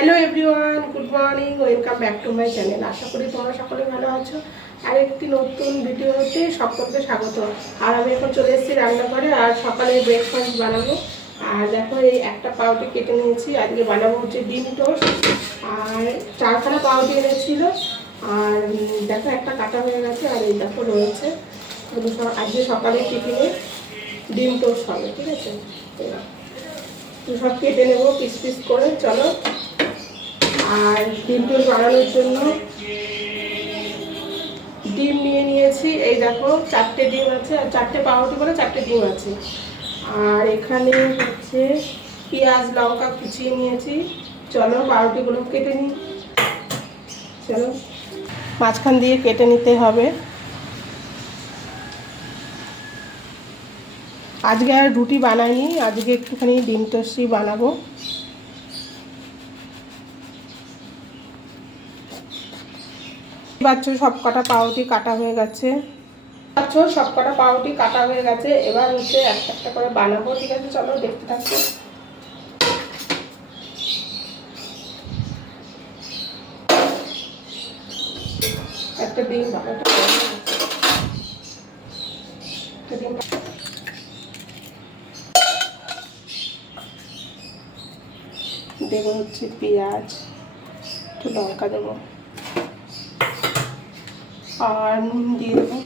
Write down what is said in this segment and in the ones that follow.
Hello everyone good morning welcome back to my channel আশা করি তোমরা সকলে ভালো আছো। আর একটি নতুন ভিডিওতে সকলকে স্বাগত। আর আমি এখন চলে এসেছি রান্নাঘরে, আর সকালে ব্রেকফাস্ট বানাবো। আর দেখো এই একটা পাউটি কেটে নিয়েছি, আজকে বানাবো হচ্ছে ডিম টোস্ট। আর চারখানা পাউটি এনেছিল, আর দেখো একটা কাটা হয়ে গেছে, আর এই দেখো রয়েছে। আজকে সকালে টিফিনে ডিম টোস্ট হবে, ঠিক আছে? সব কেটে নেব পিস পিস করে, চলো। আর ডিম টোস্ট বানানোর জন্য ডিম নিয়ে নিয়েছি। এই দেখো, চারটে ডিম আছে, আর চারটে পাউরুটি বলে চারটে ডিম আছে। আর এখানে হচ্ছে পেঁয়াজ, লঙ্কা কুচিয়ে নিয়েছি। চলো পাউরুটিগুলো কেটে নিই। চলো, মাঝখান দিয়ে কেটে নিতে হবে। আজকে আর রুটি বানাইনি, আজকে একটুখানি ডিম টোস্টই বানাবো। পাচ্ছ সব কটা পাউটি কাটা হয়ে গেছে। পাচ্ছ সব কটা পাউটি কাটা হয়ে গেছে। এবার হচ্ছে একটা একটা করে বানাবো। ঠিক আছে, চলো দেখতে থাকো। একটা ডিম। একটা ডিম দেবো হচ্ছে পেঁয়াজ। একটু লঙ্কা দেবো। আর নুন দিয়ে দেবো।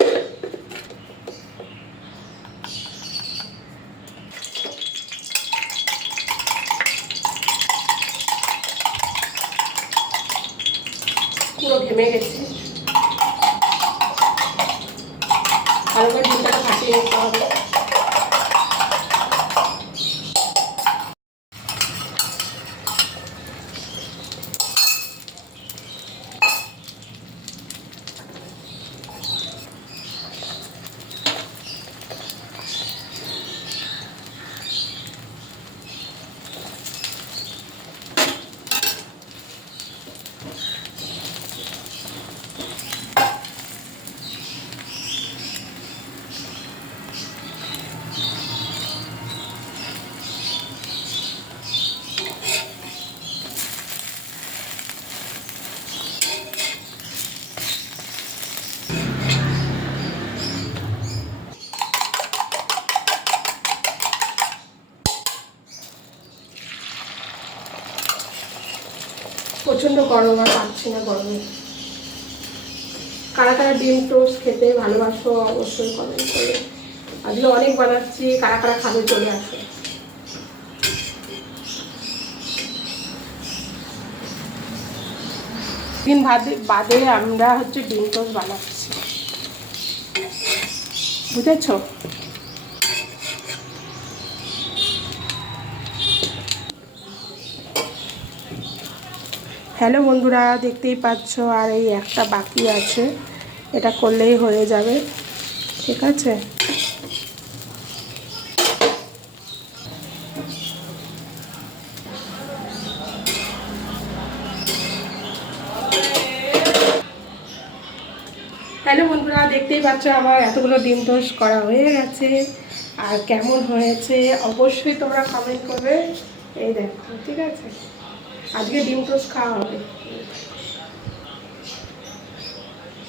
পুরো ঘেমে ভালো করে ডিমটাকে ফাটিয়ে হবে। প্রচণ্ড গরম আর পাচ্ছি না গরমে। কারা কারা ডিম টোস্ট খেতে ভালোবাসো অবশ্যই কমেন্ট করে আজকে অনেক বানাচ্ছি, কারা কারা খাবে চলে আসে। দিন বাদে বাদে আমরা হচ্ছে ডিম টোস্ট বানাচ্ছি। বুঝেছ? হ্যালো বন্ধুরা, দেখতেই পাচ্ছ, আর এই একটা বাকি আছে। এটা করলেই হয়ে যাবে, ঠিক আছে? হ্যালো বন্ধুরা, দেখতেই পাচ্ছ, আমার এতগুলো ডিম টোস্ট করা হয়ে গেছে। আর কেমন হয়েছে, অবশ্যই তোমরা কমেন্ট করবে। এই দেখো, ঠিক আছে? আজকে ডিম টোস্ট খাওয়া হবে।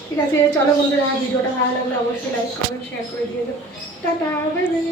ঠিক আছে, চলো বন্ধুরা, ভিডিওটা ভালো লাগলে অবশ্যই লাইক কমেন্ট শেয়ার করে দিয়ে দেবো টাটা বাই বাই